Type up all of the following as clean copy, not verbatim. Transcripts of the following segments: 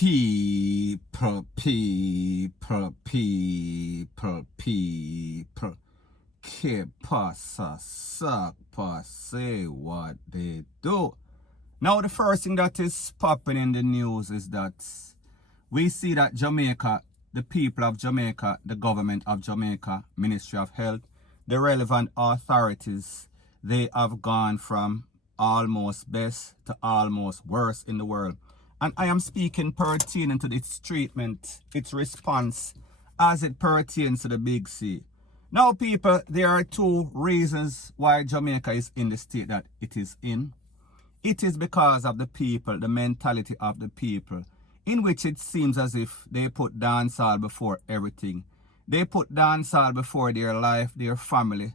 people. Que pasa, suck, say what they do. Now, the first thing that is popping in the news is that we see that Jamaica, the people of Jamaica, the government of Jamaica, Ministry of Health, the relevant authorities, they have gone from almost best to almost worst in the world. And I am speaking pertaining to its treatment, its response, as it pertains to the Big C. Now, people, there are two reasons why Jamaica is in the state that it is in. It is because of the people, the mentality of the people, in which it seems as if they put dancehall before everything. They put dancehall before their life, their family.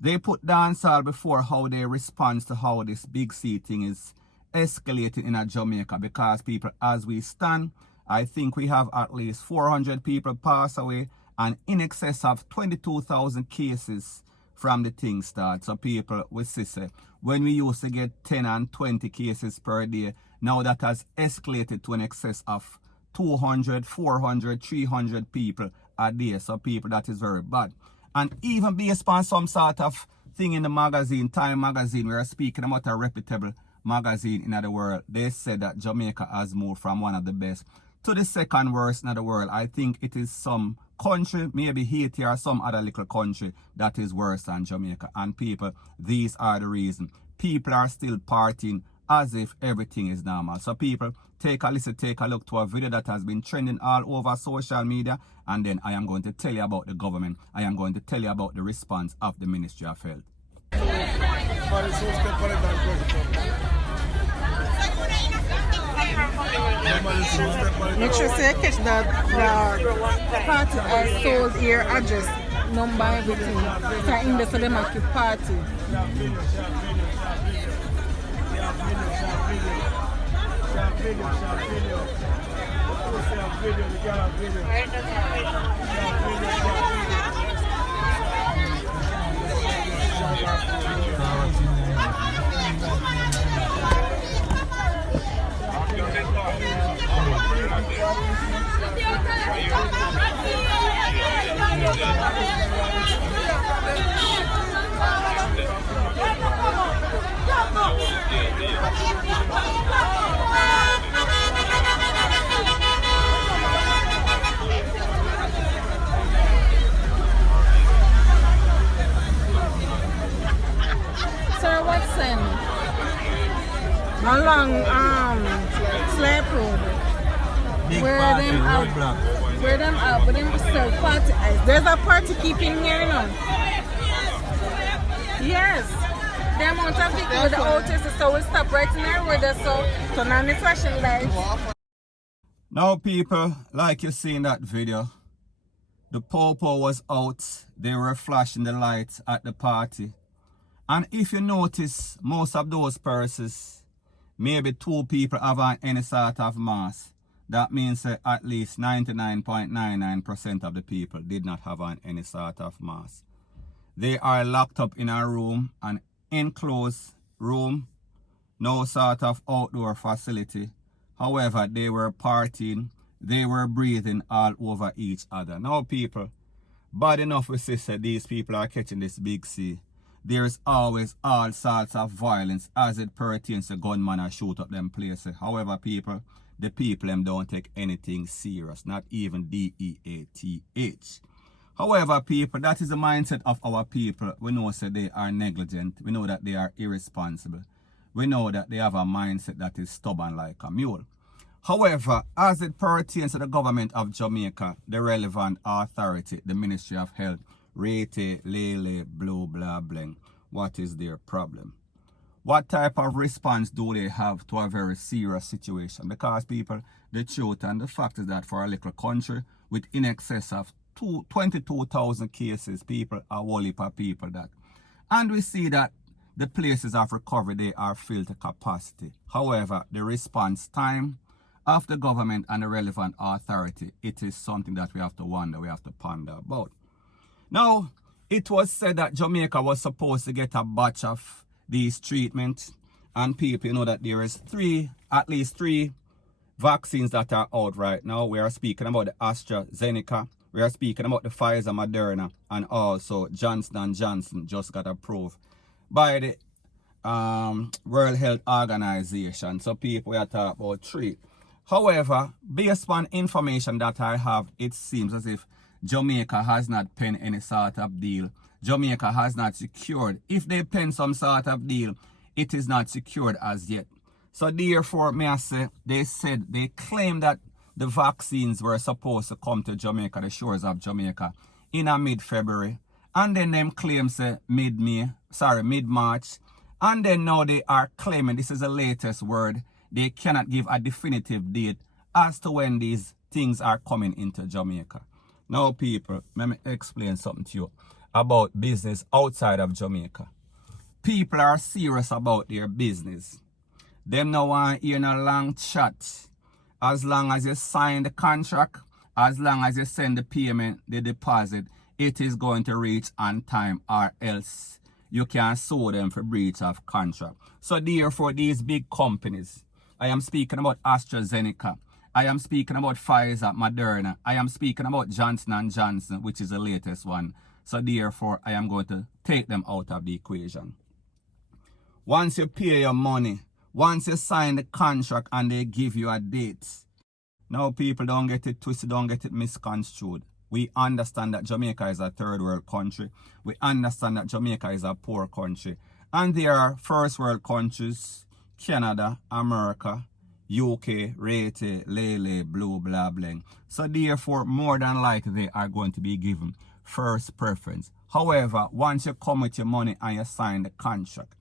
They put dancehall before how they respond to how this Big C thing is escalating in Jamaica. Because people, as we stand, I think we have at least 400 people pass away and in excess of 22,000 cases from the thing start. So people, we see, when we used to get 10 and 20 cases per day, now that has escalated to an excess of 200, 400, 300 people a day. So people, that is very bad. And even based on some sort of thing in the magazine, Time magazine, we are speaking about a reputable magazine in the world, they said that Jamaica has moved from one of the best to the second worst in the world. I think it is some country, maybe Haiti or some other little country, that is worse than Jamaica. And people, these are the reasons. People are still partying as if everything is normal. So people, take a listen, take a look to a video that has been trending all over social media, and then I am going to tell you about the government. I am going to tell you about the response of the Ministry of Health. Make sure you catch the party I sold here address, number, everything. So in there for them at the party. Sir, what's in? Along Slap Road. Where them out, but them sell party ice. There's a party keeping here, you know. Yes. The amount of people with the outers, so we stop right in there with us, so turn on the flashing lights. Now people, like you see in that video, the popo was out, they were flashing the lights at the party. And if you notice, most of those persons, maybe 2 people have on any sort of mask. That means at least 99.99% of the people did not have on any sort of mask. They are locked up in a room, an enclosed room, no sort of outdoor facility. However, they were partying, they were breathing all over each other. Now people, bad enough we say these people are catching this Big C. There is always all sorts of violence as it pertains to gunmen or shoot up them places. However, people, the people them don't take anything serious, not even DEATH. However, people, that is the mindset of our people. We know that they are negligent. We know that they are irresponsible. We know that they have a mindset that is stubborn like a mule. However, as it pertains to the government of Jamaica, the relevant authority, the Ministry of Health, Rete, Lele, Blue, Blah, Bling, what is their problem? What type of response do they have to a very serious situation? Because people, the truth and the fact is that for a little country with in excess of 22,000 cases, people are whole heap of people that. And we see that the places of recovery, they are filled to capacity. However, the response time of the government and the relevant authority, it is something that we have to wonder, we have to ponder about. Now, it was said that Jamaica was supposed to get a batch of these treatments, and people, you know that there is at least three vaccines that are out right now. We are speaking about the AstraZeneca. We are speaking about the Pfizer, Moderna, and also Johnson & Johnson just got approved by the World Health Organization. So people are talking about 3. However, based on information that I have, it seems as if Jamaica has not penned any sort of deal. Jamaica has not secured. If they pen some sort of deal, it is not secured as yet. So therefore, may I say, they claim that the vaccines were supposed to come to Jamaica, the shores of Jamaica, in a mid-February. And then them claim say mid-March. And then now they are claiming, this is the latest word, they cannot give a definitive date as to when these things are coming into Jamaica. Now people, let me explain something to you about business outside of Jamaica. People are serious about their business. Them no want hear no long chat. As long as you sign the contract, as long as you send the payment, the deposit, it is going to reach on time, or else you can sue them for breach of contract. So therefore, these big companies, I am speaking about AstraZeneca, I am speaking about Pfizer, Moderna, I am speaking about Johnson & Johnson, which is the latest one. So therefore, I am going to take them out of the equation. Once you pay your money, once you sign the contract and they give you a date, now people don't get it twisted, don't get it misconstrued. We understand that Jamaica is a third world country. We understand that Jamaica is a poor country. And there are first world countries, Canada, America, UK, Rete, Lele, Blue, blah, blah. So therefore, more than likely, they are going to be given first preference. However, once you come with your money and you sign the contract,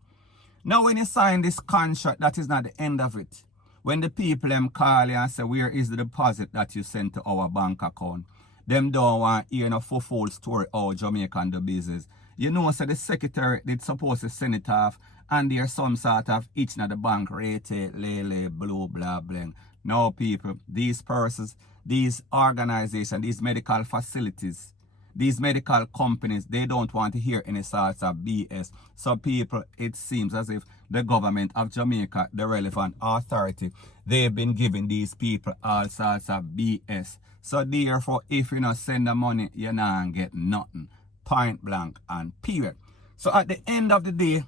now when you sign this contract, that is not the end of it. When the people them call you and say, where is the deposit that you sent to our bank account? Them don't want to hear no full story how Jamaica and the business. You know, so the secretary did supposed to send it off, and there's some sort of itching at the bank, rate, lele, blue, blah, blah. No, people, these persons, these organizations, these medical facilities, these medical companies, they don't want to hear any sorts of BS. So people, it seems as if the government of Jamaica, the relevant authority, they've been giving these people all sorts of BS. So therefore, if you not send the money, you're not get nothing. Point blank and period. So at the end of the day,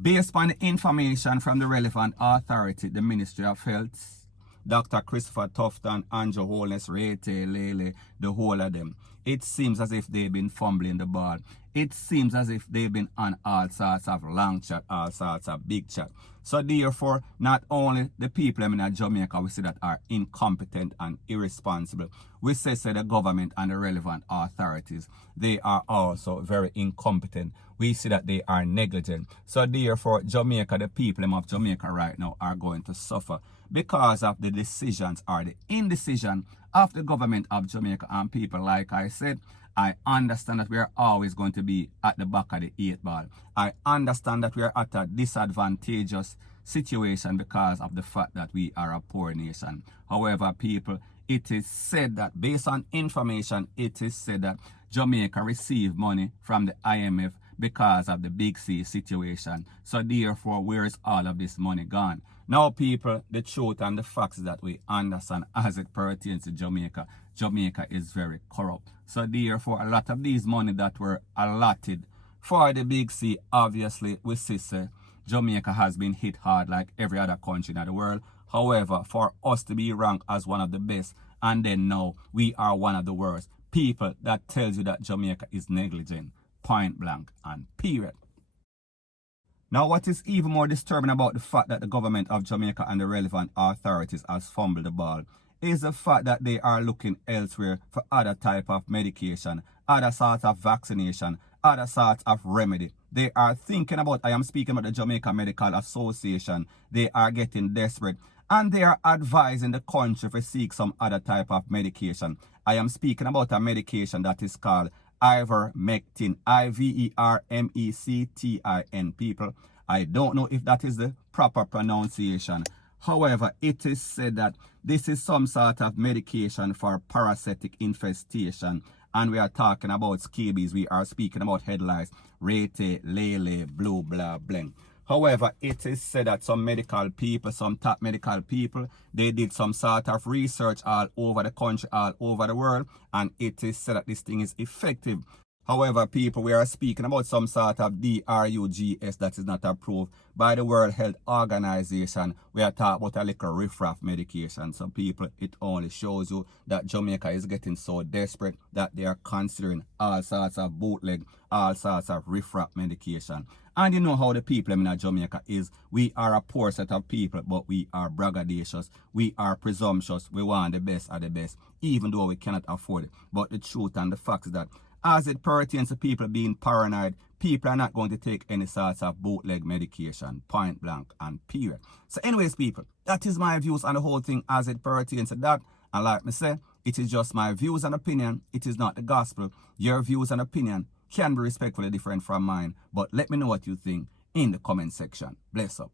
based on the information from the relevant authority, the Ministry of Health, Dr. Christopher Tufton, Andrew Holness, Rete, Lele, the whole of them, it seems as if they've been fumbling the ball. It seems as if they've been on all sorts of long chat, all sorts of big chat. So therefore, not only the people in Jamaica we see that are incompetent and irresponsible, we say the government and the relevant authorities, they are also very incompetent. We see that they are negligent. So therefore, Jamaica, the people of Jamaica right now are going to suffer because of the decisions or the indecision of the government of Jamaica and people. Like I said, I understand that we are always going to be at the back of the 8 ball. I understand that we are at a disadvantageous situation because of the fact that we are a poor nation. However, people, it is said that based on information, it is said that Jamaica received money from the IMF because of the Big C situation. So therefore, where is all of this money gone? Now, people, the truth and the facts that we understand as it pertains to Jamaica, Jamaica is very corrupt. So therefore, a lot of these money that were allotted for the Big C, obviously, we see Jamaica has been hit hard like every other country in the world. However, for us to be ranked as one of the best, and then now we are one of the worst, people, that tells you that Jamaica is negligent, point blank and period. Now, what is even more disturbing about the fact that the government of Jamaica and the relevant authorities has fumbled the ball is the fact that they are looking elsewhere for other type of medication, other sorts of vaccination, other sorts of remedy. They are thinking about, I am speaking about the Jamaica Medical Association, they are getting desperate and they are advising the country to seek some other type of medication. I am speaking about a medication that is called ivermectin, Ivermectin, people. I don't know if that is the proper pronunciation. However, it is said that this is some sort of medication for parasitic infestation. And we are talking about scabies. We are speaking about head lice, rete, lele, blue, blah, blah. However, it is said that some medical people, some top medical people, they did some sort of research all over the country, all over the world, and it is said that this thing is effective. However, people, we are speaking about some sort of drugs that is not approved by the World Health Organization. We are talking about a little riffraff medication. So people, it only shows you that Jamaica is getting so desperate that they are considering all sorts of bootleg, all sorts of riffraff medication. And you know how the people in Jamaica is. We are a poor set of people, but we are braggadocious. We are presumptuous. We want the best of the best, even though we cannot afford it. But the truth and the fact is that as it pertains to people being paranoid, people are not going to take any sorts of bootleg medication, point blank and period. So anyways, people, that is my views on the whole thing as it pertains to that. And like me say, it is just my views and opinion. It is not the gospel. Your views and opinion can be respectfully different from mine. But let me know what you think in the comment section. Bless up.